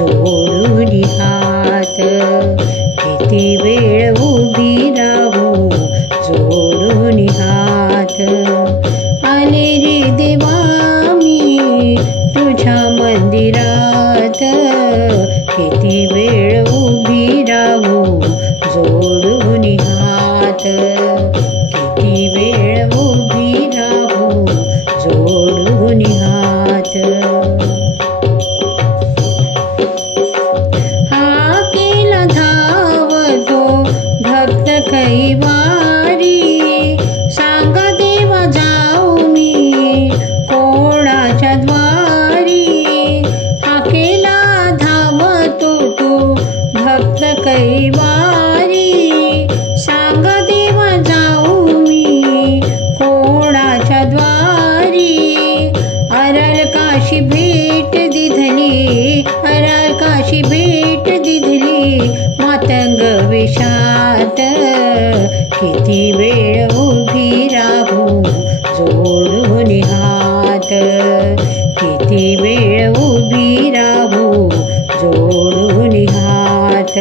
जोडून हात. किती वेळ उभी राहू जोडून हात. आले रे देवा मी तुझ्या मंदिरात. किती वेळ उभी राहू जोडून हात. किती वेळ उभी राहू जोडून हात. हा केला धावतो भक्त कैवारी. सांगा देवा जाऊ मी कोणाच्या द्वारी. हा केला धावतो तो भक्त कैवारी. सांगा देवा जाऊ मी कोणाच्या द्वारी. अरळ काशी भेट दिधली. अरळ काशी भेट दिधली मातंग वेशात. किती वेळ उभी राहू जोडून हात. किती वेळ उभी राहू जोडून हात.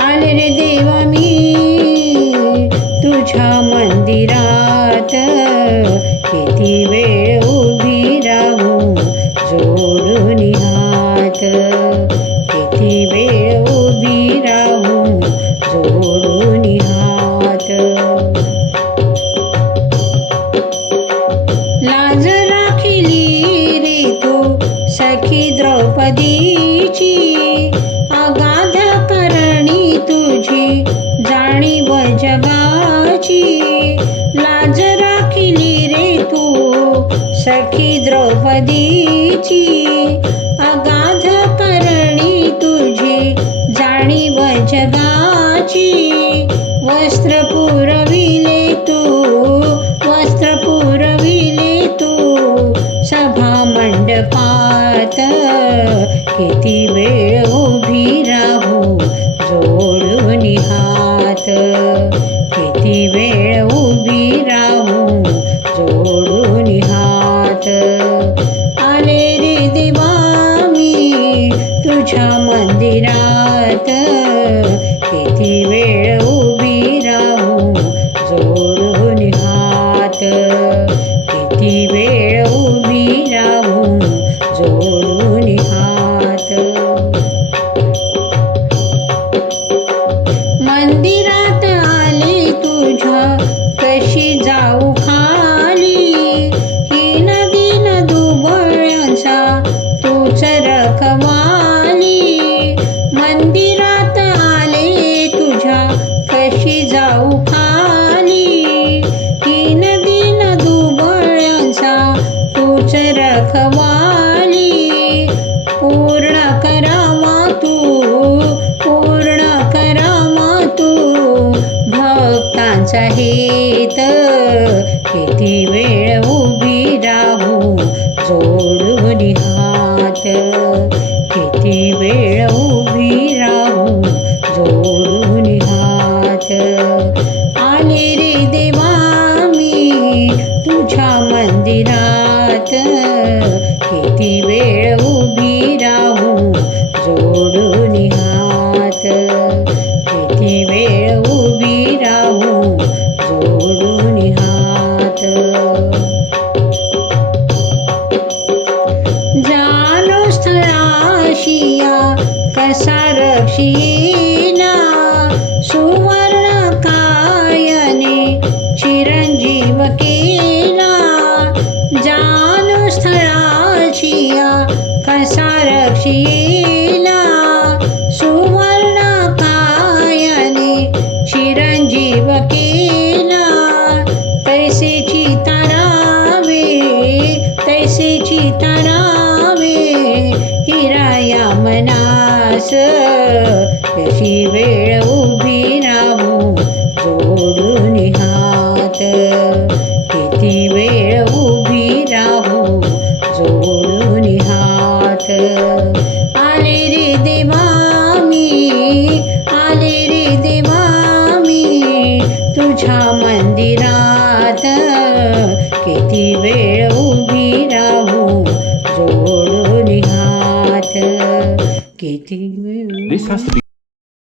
आले रे देवा मी तुझ्या मंदिरात. किती वेळ उभी राहू जोडून हात. किती वेळ उभी राहू जोडून हात. लाज राखिली रे तू सखी द्रौपदीची. अगाध करणी तुझी जाणीव जगाची. लाज राखिली रे तू सखी द्रौपदीची. अगाध करणी तुझी जाणीव जगाची. वस्त्र पुरविले तू वस्त्र पुरविले तू सभा मंडपात. किती वेळ उभी राहू जोडून हात. किती वेळ उभी राहू जोडून हात. आले रे देवा मी तुझ्या मंदिरात. किती वेळ उभी राहू जोडून हात. किती वेळ उभी राहू जोडून हात. मंदिरात आले तुझ्या कशी जाऊ खाली. ही नदी न दुबळ्यांचा तूच रखवाली. मंदिरात आले तुझ्या कशी जाऊ खाली. ही नदी न दुबळ्यांचा तूच रखवाली. पूर्ण करावा तू पूर्ण करावा तू भक्तांचा हेत. किती वेळ उभी राहू जोडून हात. किती वेळ उभी राहू जोडून हात. आले रे देवा मी तुझ्या मंदिरात. किती वेळ उभी राहू जोडून हात. किती वेळ उभी राहू जोडून हात. जानो स्थळाशिया कसा रक्षिला. सुवर्ण कायने चिरंजीव केला. जानो स्थळाशिया कसा रक्षिला. सुवर्ण कायने चिरंजीव केला. तैसेची तारावे तैसेची तारावे हिराया मनास. कशी वेळ उभी राहू जोडून हात. किती वेळ उभी राहू जोडून हात. आले रे देवा मी आले रे देवा मी तुझ्या मंदिरात. किती वेळ उभी राहू जोडून हात. किती This has to be